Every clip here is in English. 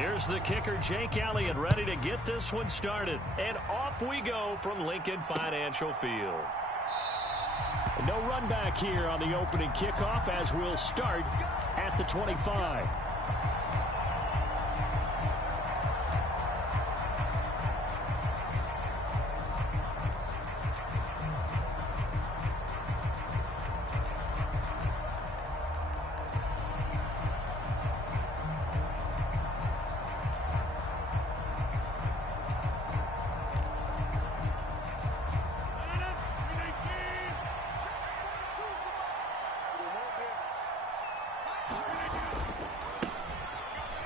Here's the kicker, Jake Elliott, ready to get this one started. And off we go from Lincoln Financial Field. No run back here on the opening kickoff as we'll start at the 25.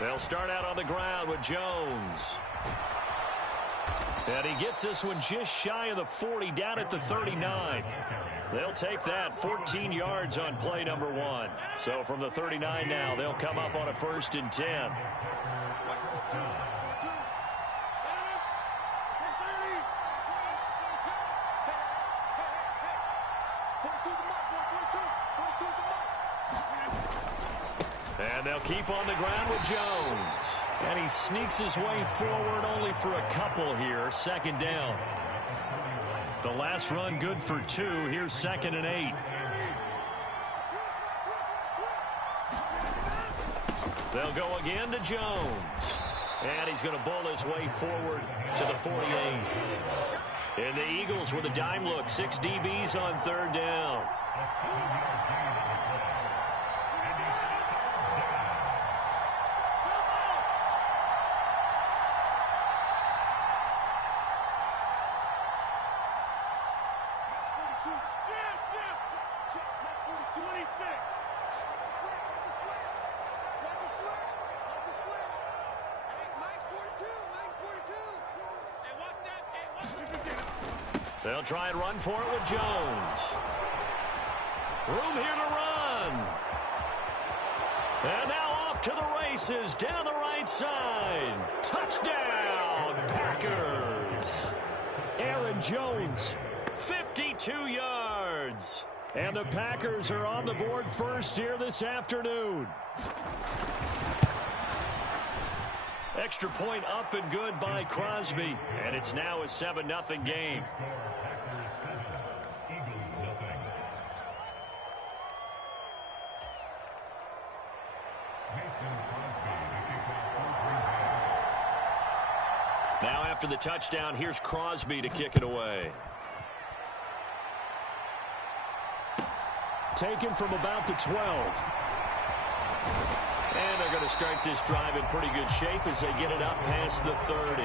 They'll start out on the ground with Jones. And he gets this one just shy of the 40, down at the 39. They'll take that, 14 yards on play number 1. So from the 39 now, they'll come up on a 1st and 10. And they'll keep on the ground with Jones. And he sneaks his way forward only for a couple here. 2nd down. The last run good for 2. Here's 2nd and 8. They'll go again to Jones. And he's going to bull his way forward to the 48. And the Eagles with a dime look. 6 DBs on 3rd down. They'll try and run for it with Jones. Room here to run. And now off to the races down the right side. Touchdown, Packers. Aaron Jones, 52 yards. And the Packers are on the board first here this afternoon. Extra point up and good by Crosby. And it's now a 7-0 game. Now after the touchdown, here's Crosby to kick it away. Taken from about the 12. And they're going to start this drive in pretty good shape as they get it up past the 30.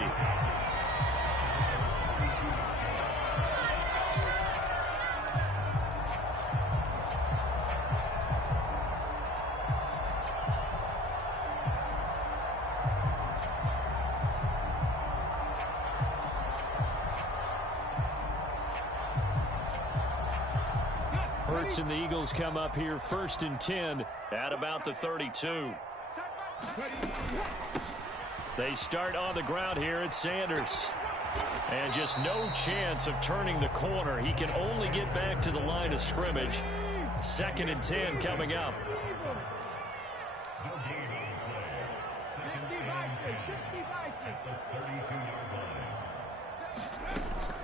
Hurts and the Eagles come up here 1st and 10 at about the 32. They start on the ground here at Sanders. And just no chance of turning the corner. He can only get back to the line of scrimmage. 2nd and 10 coming up.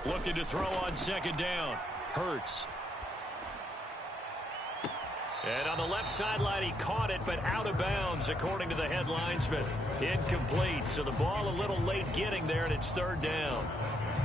Looking to throw on 2nd down. Hurts. And on the left sideline, he caught it, but out of bounds, according to the head linesman. Incomplete, so the ball a little late getting there, and it's 3rd down.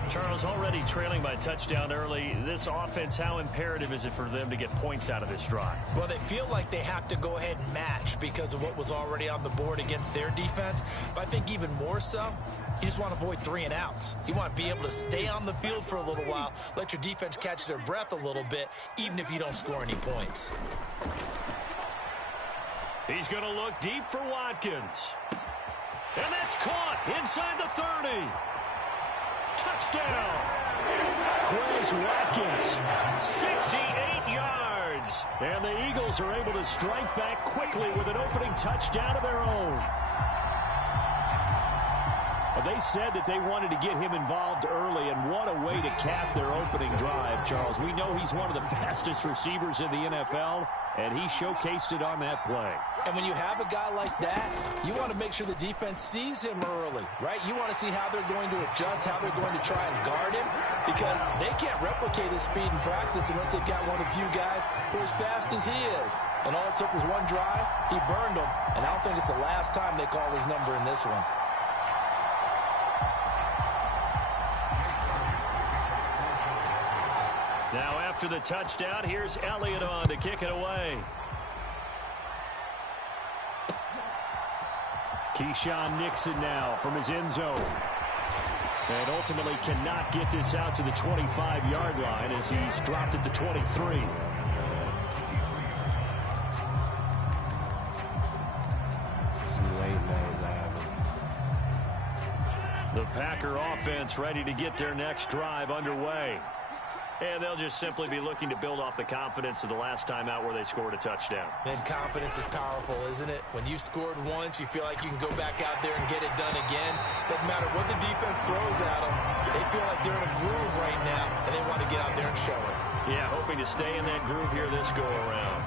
Charles, already trailing by a touchdown early. This offense, how imperative is it for them to get points out of this drive? Well, they feel like they have to go ahead and match because of what was already on the board against their defense. But I think even more so, you just want to avoid 3 and outs. You want to be able to stay on the field for a little while, let your defense catch their breath a little bit, even if you don't score any points. He's going to look deep for Watkins. And that's caught inside the 30. Touchdown. Quez Watkins, 68 yards. And the Eagles are able to strike back quickly with an opening touchdown of their own. They said that they wanted to get him involved early, and what a way to cap their opening drive, Charles. We know he's one of the fastest receivers in the NFL, and he showcased it on that play. And when you have a guy like that, you want to make sure the defense sees him early, right? You want to see how they're going to adjust, how they're going to try and guard him, because they can't replicate his speed in practice unless they've got one of the few guys who are as fast as he is. And all it took was one drive. He burned them, and I don't think it's the last time they call his number in this one. Now after the touchdown, here's Elliott on to kick it away. Keyshawn Nixon now from his end zone. And ultimately cannot get this out to the 25-yard line as he's dropped at the 23. The Packer offense ready to get their next drive underway. And they'll just simply be looking to build off the confidence of the last time out where they scored a touchdown. And confidence is powerful, isn't it? When you've scored once, you feel like you can go back out there and get it done again. Doesn't matter what the defense throws at them. They feel like they're in a groove right now, and they want to get out there and show it. Yeah, hoping to stay in that groove here this go-around.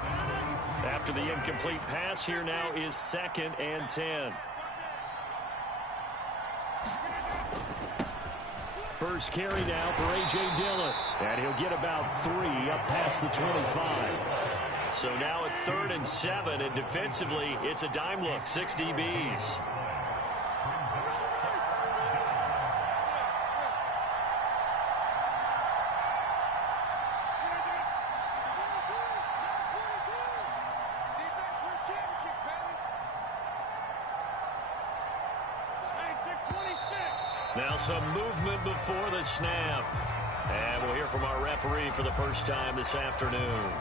After the incomplete pass, here now is 2nd and 10. First carry now for A.J. Dillon. And he'll get about 3 up past the 25. So now at 3rd and 7, and defensively, it's a dime look, 6 DBs. Now some movement before the snap. And we'll hear from our referee for the first time this afternoon.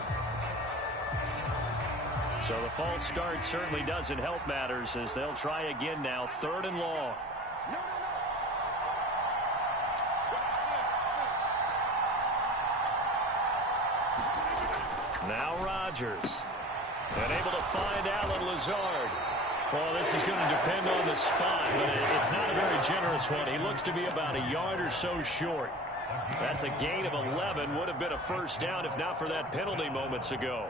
So the false start certainly doesn't help matters as they'll try again now. 3rd and long. Now Rodgers. And able to find Alan Lazard. Well, this is going to depend on the spot, but it's not a very generous one. He looks to be about a yard or so short. That's a gain of 11. Would have been a first down if not for that penalty moments ago.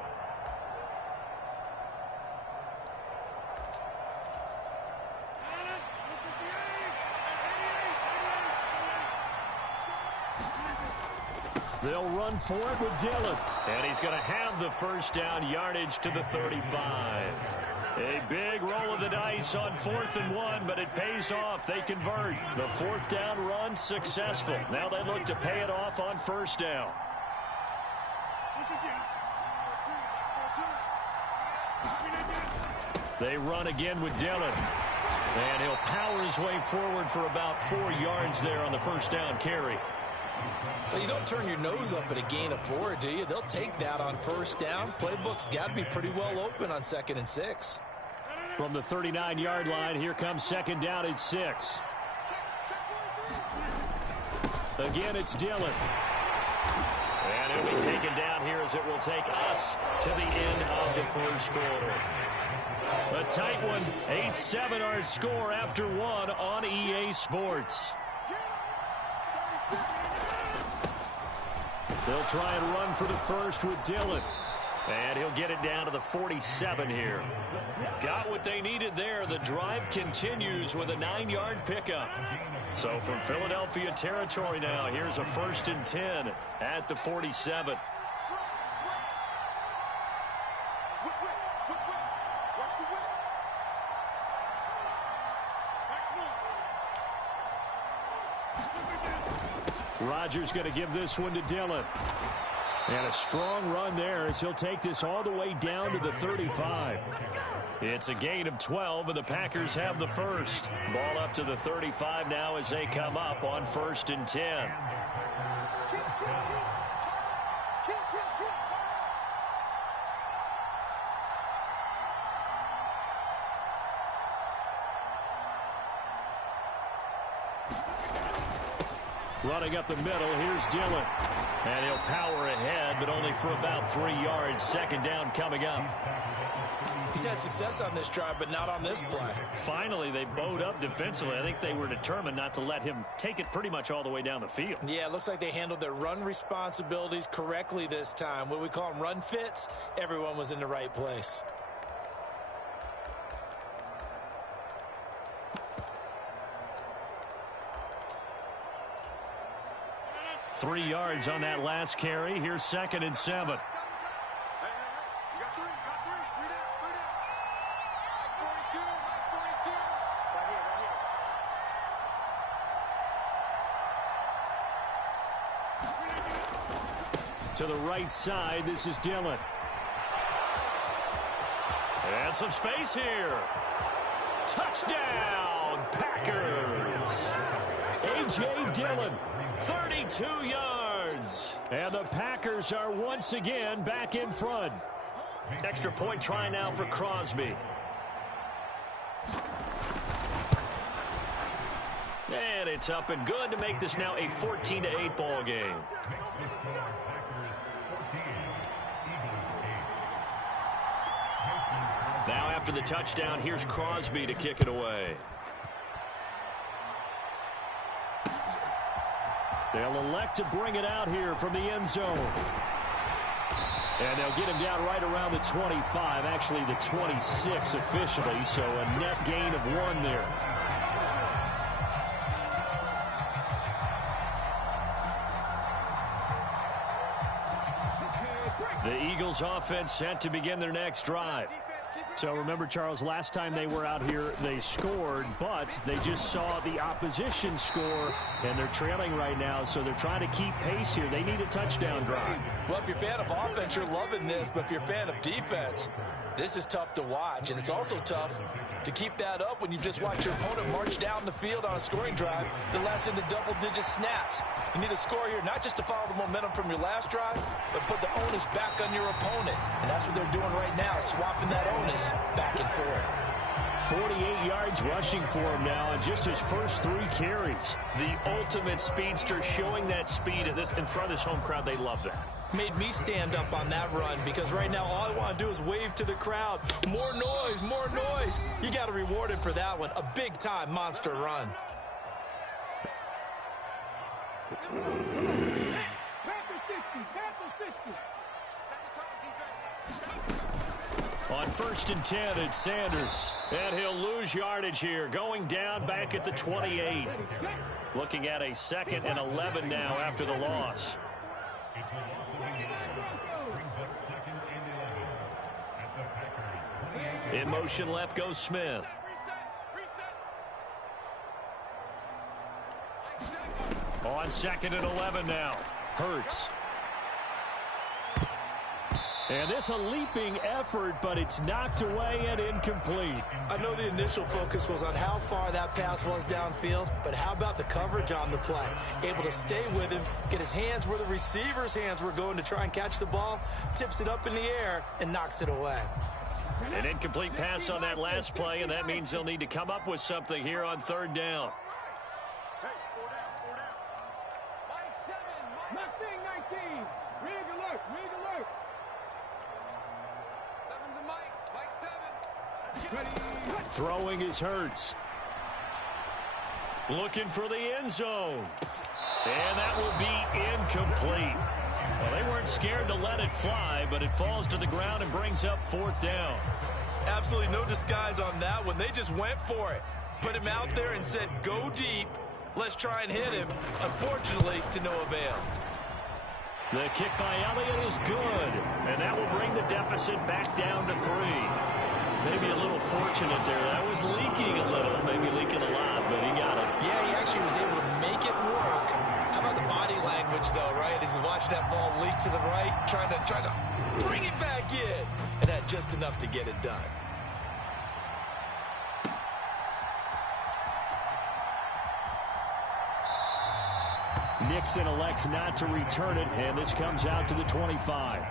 They'll run for it with Dillon. And he's going to have the first down yardage to the 35. A big roll of the dice on 4th and 1, but it pays off. They convert. The 4th down run successful. Now they look to pay it off on 1st down. They run again with Dillon. And he'll power his way forward for about 4 yards there on the 1st down carry. Well, you don't turn your nose up at a gain of 4, do you? They'll take that on 1st down. Playbook's got to be pretty well open on 2nd and 6. From the 39-yard line, here comes 2nd down and 6. Again, it's Dillon. And he'll be taken down here as it will take us to the end of the first quarter. A tight one, 8-7 our score after 1 on EA Sports. They'll try and run for the first with Dillon. And he'll get it down to the 47 here. Got what they needed there. The drive continues with a 9-yard pickup. So from Philadelphia territory now, here's a 1st and 10 at the 47. Rodgers going to give this one to Dillon. And a strong run there as he'll take this all the way down to the 35. It's a gain of 12, and the Packers have the first. Ball up to the 35 now as they come up on 1st and 10. Running up the middle, here's Dillon. And he'll power ahead, but only for about 3 yards. Second down coming up. He's had success on this drive, but not on this play. Finally, they bowed up defensively. I think they were determined not to let him take it pretty much all the way down the field. Yeah, it looks like they handled their run responsibilities correctly this time. What we call them run fits, everyone was in the right place. Three yards on that last carry. Here's 2nd and 7. To the right side, this is Dillon. And some space here. Touchdown, Packers. A.J. Dillon. 32 yards. And the Packers are once again back in front. Extra point try now for Crosby. And it's up and good to make this now a 14-8 ball game. Now after the touchdown, here's Crosby to kick it away. They'll elect to bring it out here from the end zone. And they'll get him down right around the 25, actually the 26 officially, so a net gain of 1 there. The Eagles offense set to begin their next drive. So remember, Charles, last time they were out here, they scored, but they just saw the opposition score, and they're trailing right now, so they're trying to keep pace here. They need a touchdown drive. Well, if you're a fan of offense, you're loving this, but if you're a fan of defense, this is tough to watch, and it's also tough to keep that up when you just watch your opponent march down the field on a scoring drive that lasts into double-digit snaps. You need a score here, not just to follow the momentum from your last drive, but put the onus back on your opponent. And that's what they're doing right now, swapping that onus back and forth. 48 yards rushing for him now on just his first 3 carries. The ultimate speedster, showing that speed in front of this home crowd. They love that. Made me stand up on that run because right now all I want to do is wave to the crowd. More noise, more noise. You got to reward him for that one. A big-time monster run. On 1st and 10, it's Sanders. And he'll lose yardage here, going down back at the 28. Looking at a 2nd and 11 now after the loss. In motion left goes Smith. On 2nd and 11 now. Hurts. And this a leaping effort, but it's knocked away and incomplete. I know the initial focus was on how far that pass was downfield, but how about the coverage on the play? Able to stay with him, get his hands where the receiver's hands were going to try and catch the ball, tips it up in the air, and knocks it away. An incomplete pass on that last play, and that means they'll need to come up with something here on 3rd down. Throwing is Hurts. Looking for the end zone. And that will be incomplete. Well, they weren't scared to let it fly, but it falls to the ground and brings up 4th down. Absolutely no disguise on that one. They just went for it. Put him out there and said, go deep. Let's try and hit him. Unfortunately, to no avail. The kick by Elliott is good. And that will bring the deficit back down to 3. Maybe a little fortunate there. That was leaking a little, maybe leaking a lot, but he got it. Yeah, he actually was able to make it work. How about the body language, though, right? As he watched that ball leak to the right, trying to bring it back in, and had just enough to get it done. Nixon elects not to return it, and this comes out to the 25.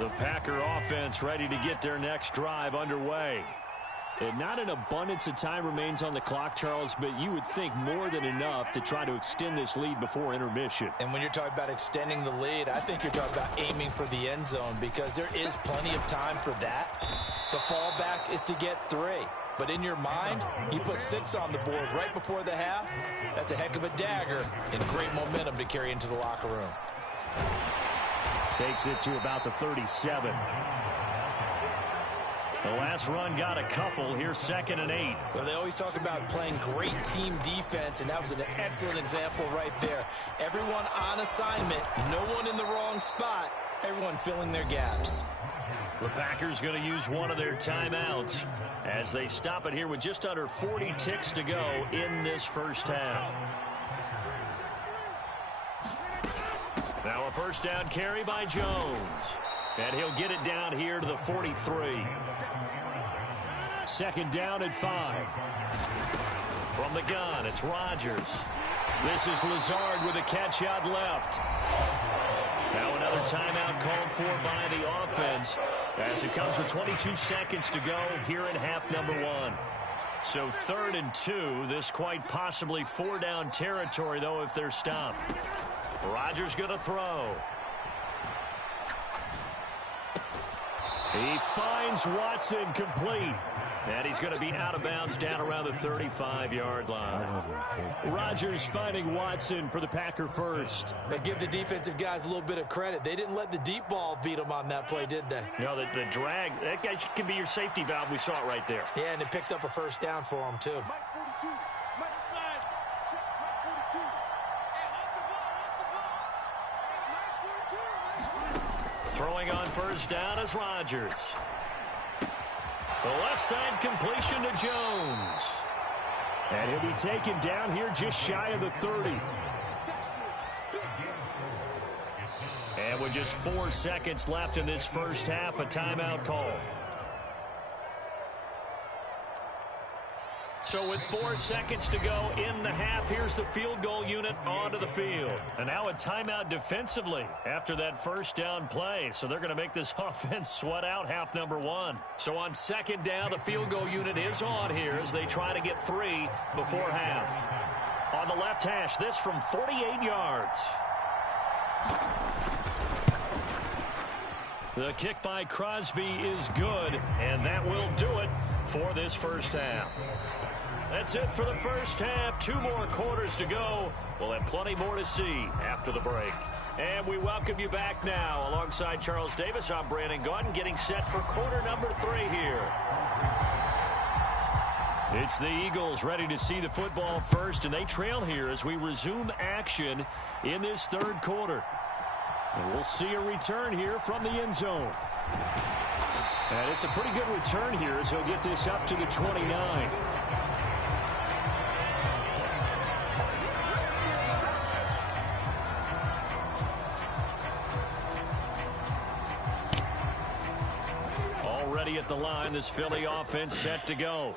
The Packer offense ready to get their next drive underway. And not an abundance of time remains on the clock, Charles, but you would think more than enough to try to extend this lead before intermission. And when you're talking about extending the lead, I think you're talking about aiming for the end zone because there is plenty of time for that. The fallback is to get 3. But in your mind, you put 6 on the board right before the half. That's a heck of a dagger and great momentum to carry into the locker room. Takes it to about the 37. The last run got a couple. Here's 2nd and 8. Well, they always talk about playing great team defense, and that was an excellent example right there. Everyone on assignment, no one in the wrong spot, everyone filling their gaps. The Packers going to use one of their timeouts as they stop it here with just under 40 ticks to go in this first half. Now a first down carry by Jones. And he'll get it down here to the 43. 2nd down at 5. From the gun, it's Rodgers. This is Lazard with a catch out left. Now another timeout called for by the offense as it comes with 22 seconds to go here in half number 1. So 3rd and 2. This quite possibly 4-down territory, though, if they're stopped. Rodgers going to throw. He finds Watson complete. And he's going to be out of bounds down around the 35-yard line. Rodgers finding Watson for the Packer first. They give the defensive guys a little bit of credit. They didn't let the deep ball beat them on that play, did they? No, the drag, that guy can be your safety valve. We saw it right there. Yeah, and it picked up a first down for them, too. Throwing on first down is Rodgers. The left side completion to Jones. And he'll be taken down here just shy of the 30. And with just 4 seconds left in this first half, a timeout call. So with 4 seconds to go in the half, here's the field goal unit onto the field. And now a timeout defensively after that first down play. So they're going to make this offense sweat out half number 1. So on 2nd down, the field goal unit is on here as they try to get 3 before half. On the left hash, this from 48 yards. The kick by Crosby is good, and that will do it for this first half. That's it for the first half. 2 more quarters to go. We'll have plenty more to see after the break. And we welcome you back now. Alongside Charles Davis, I'm Brandon Gaudin, getting set for quarter number 3 here. It's the Eagles ready to see the football first, and they trail here as we resume action in this 3rd quarter. And we'll see a return here from the end zone. And it's a pretty good return here as he'll get this up to the 29. Already at the line, this Philly offense set to go.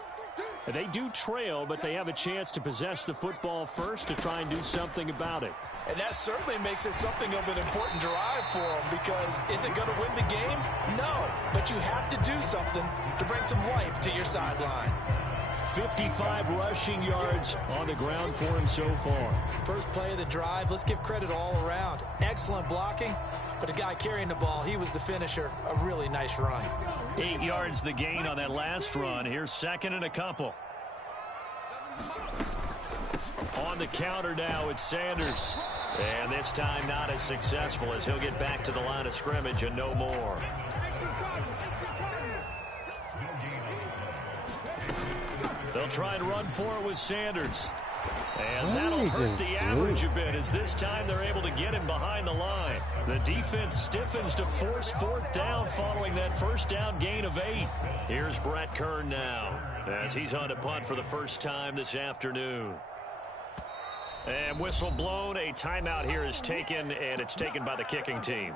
They do trail, but they have a chance to possess the football first to try and do something about it. And that certainly makes it something of an important drive for them because is it going to win the game? No, but you have to do something to bring some life to your sideline. 55 rushing yards on the ground for him so far. First play of the drive, let's give credit all around. Excellent blocking, but the guy carrying the ball, he was the finisher. A really nice run. 8 yards the gain on that last run. Here's 2nd and a couple. On the counter now, it's Sanders. And this time not as successful as he'll get back to the line of scrimmage and no more. They'll try and run for it with Sanders. And that'll hurt the average a bit as this time they're able to get him behind the line. The defense stiffens to force 4th down following that first down gain of 8. Here's Brett Kern now as he's on to punt for the first time this afternoon. And whistle blown. A timeout here is taken, and it's taken by the kicking team.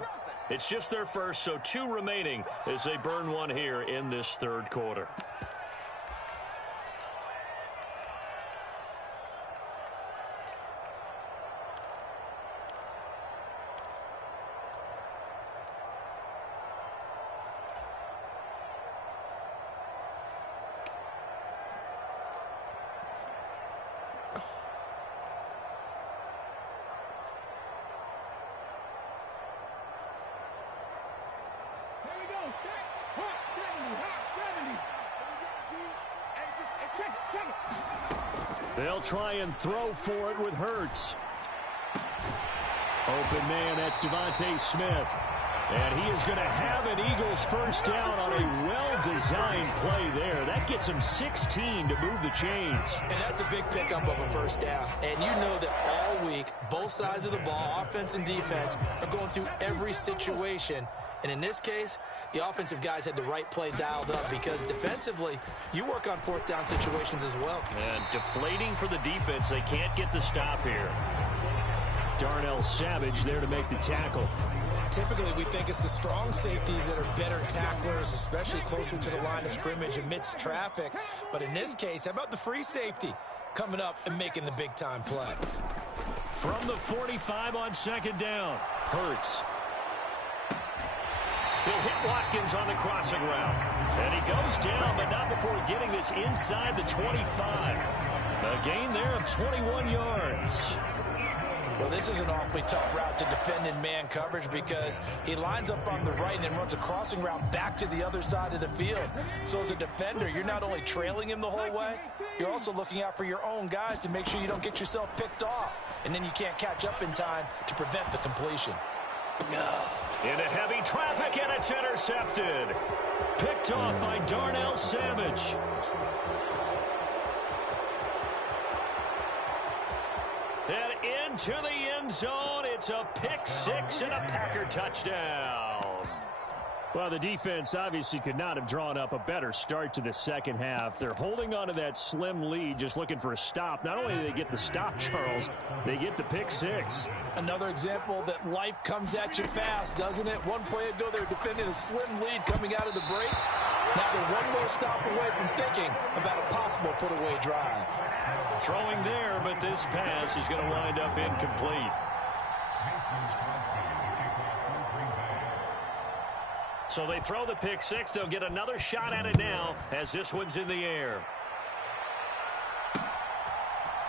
It's just their first, so 2 remaining as they burn one here in this 3rd quarter. They'll try and throw for it with Hurts. Open man, that's Devontae Smith. And he is going to have an Eagles first down on a well-designed play there. That gets him 16 to move the chains. And that's a big pickup of a first down. And you know that all week, both sides of the ball, offense and defense, are going through every situation. And in this case, the offensive guys had the right play dialed up because defensively, you work on fourth down situations as well. And deflating for the defense. They can't get the stop here. Darnell Savage there to make the tackle. Typically, we think it's the strong safeties that are better tacklers, especially closer to the line of scrimmage amidst traffic. But in this case, how about the free safety coming up and making the big-time play? From the 45 on second down, Hurts. He'll hit Watkins on the crossing route. And he goes down, but not before getting this inside the 25. A gain there of 21 yards. Well, this is an awfully tough route to defend in man coverage because he lines up on the right and then runs a crossing route back to the other side of the field. So as a defender, you're not only trailing him the whole way, you're also looking out for your own guys to make sure you don't get yourself picked off. And then you can't catch up in time to prevent the completion. Into heavy traffic, and it's intercepted. Picked off by Darnell Savage. And into the end zone, it's a pick six and a Packer touchdown. Well, the defense obviously could not have drawn up a better start to the second half. They're holding on to that slim lead, just looking for a stop. Not only do they get the stop, Charles, they get the pick six. Another example that life comes at you fast, doesn't it? One play ago, they were defending a slim lead coming out of the break. Now they're one more stop away from thinking about a possible put-away drive. Throwing there, but this pass is going to wind up incomplete. So they throw the pick six. They'll get another shot at it now as this one's in the air.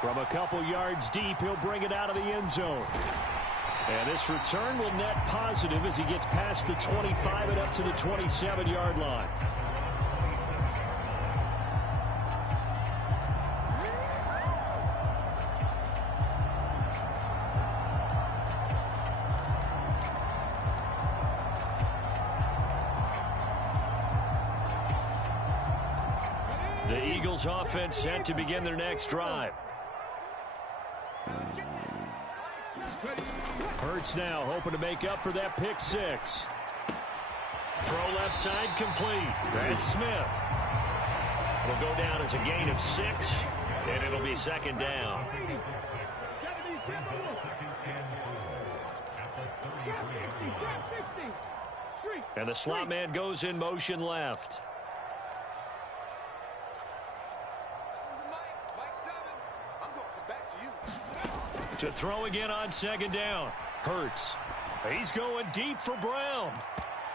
From a couple yards deep, he'll bring it out of the end zone. And this return will net positive as he gets past the 25 and up to the 27-yard line. The Eagles offense set to begin their next drive. Hurts now hoping to make up for that pick six. Throw left side complete. That's Smith. Will go down as a gain of 6, and it'll be second down. And the slot man goes in motion left. To throw again on second down. Hurts. He's going deep for Brown.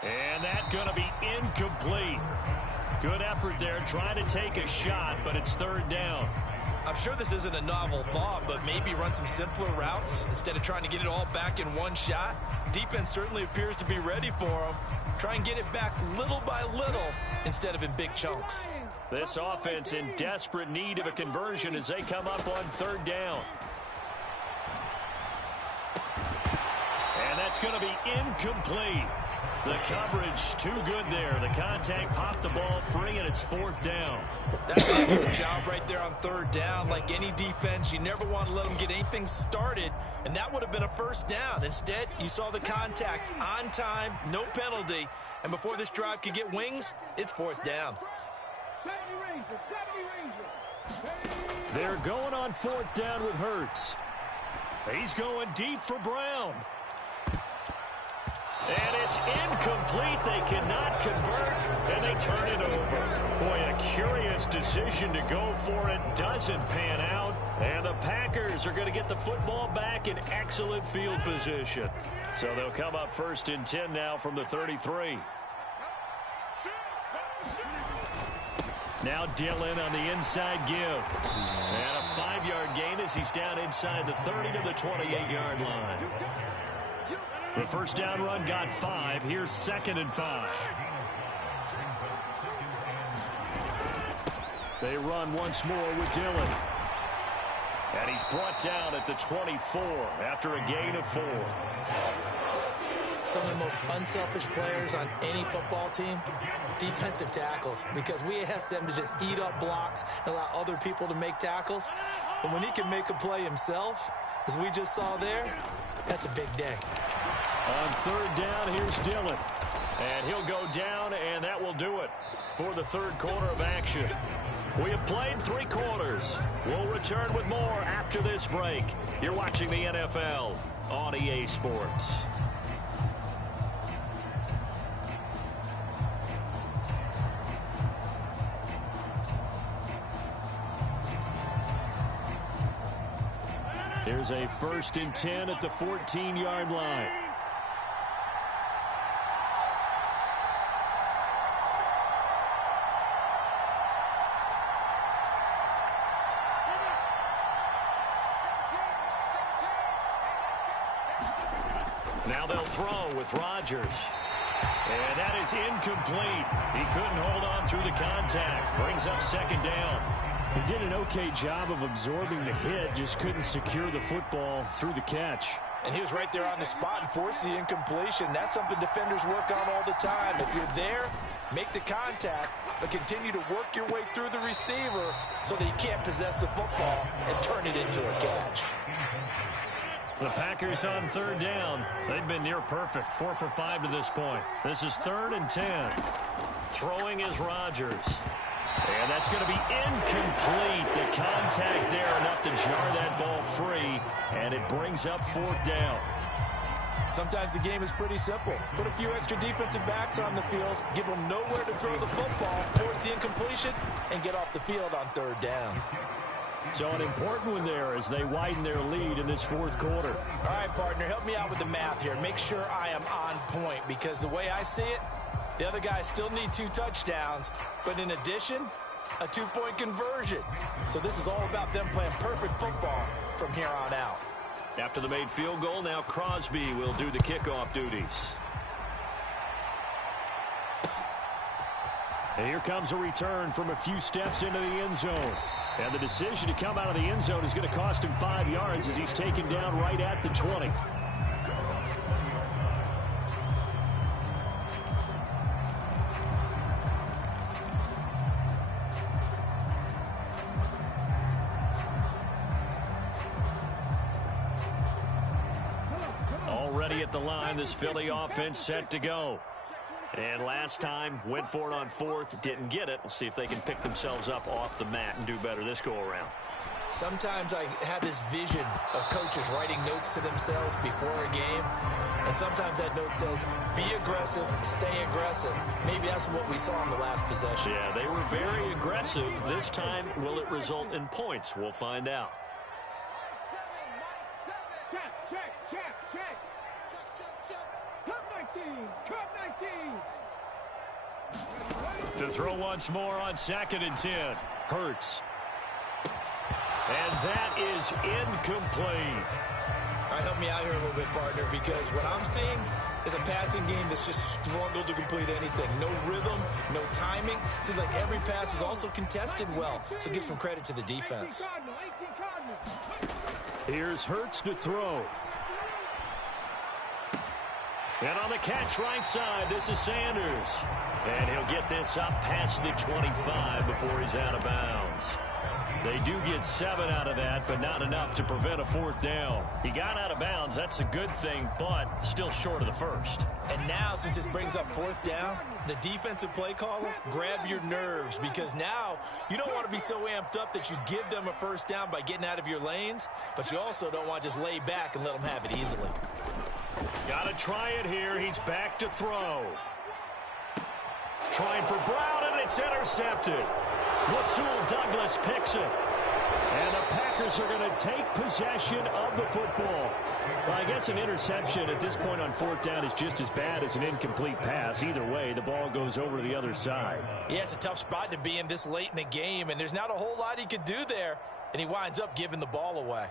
And that's going to be incomplete. Good effort there trying to take a shot, but it's third down. I'm sure this isn't a novel thought, but maybe run some simpler routes instead of trying to get it all back in one shot. Defense certainly appears to be ready for him. Try and get it back little by little instead of in big chunks. This offense in desperate need of a conversion as they come up on third down. And that's going to be incomplete. The coverage too good there. The contact popped the ball free, and it's fourth down. That's an excellent job right there on third down. Like any defense, you never want to let them get anything started, and that would have been a first down. Instead, you saw the contact on time, no penalty, and before this drive could get wings, it's fourth down. They're going on fourth down with Hurts. He's going deep for Brown. And it's incomplete. They cannot convert, and they turn it over. Boy, a curious decision to go for it. Doesn't pan out. And the Packers are going to get the football back in excellent field position. So they'll come up first and 10 now from the 33. Now Dillon on the inside give. And a 5-yard gain as he's down inside the 30 to the 28-yard line. The first down run got 5. Here's second and 5. They run once more with Dillon. And he's brought down at the 24 after a gain of 4. Some of the most unselfish players on any football team, defensive tackles, because we ask them to just eat up blocks and allow other people to make tackles. But when he can make a play himself, as we just saw there, that's a big day. On third down, here's Dillon. And he'll go down, and that will do it for the third quarter of action. We have played 3 quarters. We'll return with more after this break. You're watching the NFL on EA Sports. Here's a 1st and 10 at the 14-yard line. Now they'll throw with Rodgers. And that is incomplete. He couldn't hold on through the contact. Brings up 2nd down. He did an okay job of absorbing the hit, just couldn't secure the football through the catch. And he was right there on the spot and forced the incompletion. That's something defenders work on all the time. If you're there, make the contact, but continue to work your way through the receiver so that you can't possess the football and turn it into a catch. The Packers on 3rd down. They've been near perfect, 4 for 5 to this point. This is 3rd and 10. Throwing is Rodgers. And that's going to be incomplete. The contact there enough to jar that ball free, and it brings up 4th down. Sometimes the game is pretty simple. Put a few extra defensive backs on the field, give them nowhere to throw the football, force the incompletion, and get off the field on 3rd down. So an important one there as they widen their lead in this 4th quarter. All right, partner, help me out with the math here. Make sure I am on point, because the way I see it, the other guys still need 2 touchdowns, but in addition, a 2-point conversion. So this is all about them playing perfect football from here on out. After the made field goal, now Crosby will do the kickoff duties. And here comes a return from a few steps into the end zone. And the decision to come out of the end zone is going to cost him 5 yards as he's taken down right at the 20. Already at the line, this Philly offense set to go. And last time, went for it on 4th, didn't get it. We'll see if they can pick themselves up off the mat and do better this go-around. Sometimes I have this vision of coaches writing notes to themselves before a game, and sometimes that note says, be aggressive, stay aggressive. Maybe that's what we saw in the last possession. Yeah, they were very aggressive. This time, will it result in points? We'll find out. To throw once more on 2nd and 10. Hurts. And that is incomplete. All right, help me out here a little bit, partner, because what I'm seeing is a passing game that's just struggled to complete anything. No rhythm, no timing. Seems like every pass is also contested well, so give some credit to the defense. Here's Hurts to throw. And on the catch right side, this is Sanders. And he'll get this up past the 25 before he's out of bounds. They do get 7 out of that, but not enough to prevent a 4th down. He got out of bounds. That's a good thing, but still short of the first. And now, since this brings up 4th down, the defensive play caller, grab your nerves, because now you don't want to be so amped up that you give them a 1st down by getting out of your lanes, but you also don't want to just lay back and let them have it easily. Got to try it here. He's back to throw. Trying for Brown, and it's intercepted. Rasul Douglas picks it. And the Packers are going to take possession of the football. Well, I guess an interception at this point on 4th down is just as bad as an incomplete pass. Either way, the ball goes over to the other side. Yeah, it's a tough spot to be in this late in the game, and there's not a whole lot he could do there, and he winds up giving the ball away.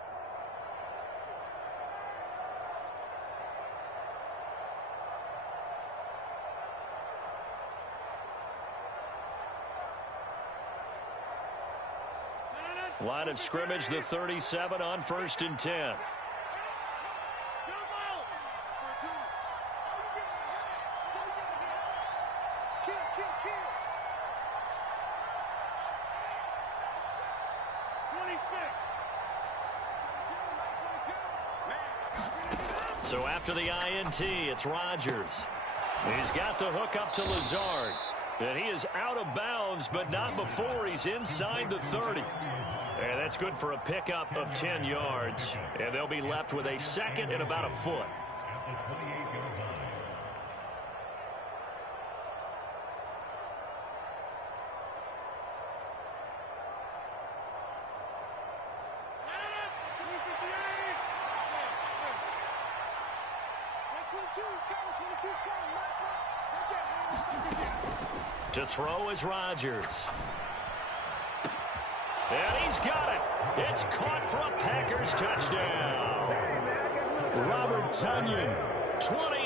Line of scrimmage, the 37 on 1st and 10. So after the INT, it's Rodgers. He's got the hook up to Lazard. And he is out of bounds, but not before he's inside the 30. And that's good for a pickup of 10 yards. And they'll be left with a second and about a foot. To throw is Rodgers. And he's got it. It's caught for a Packers touchdown. Robert Tonyan. 20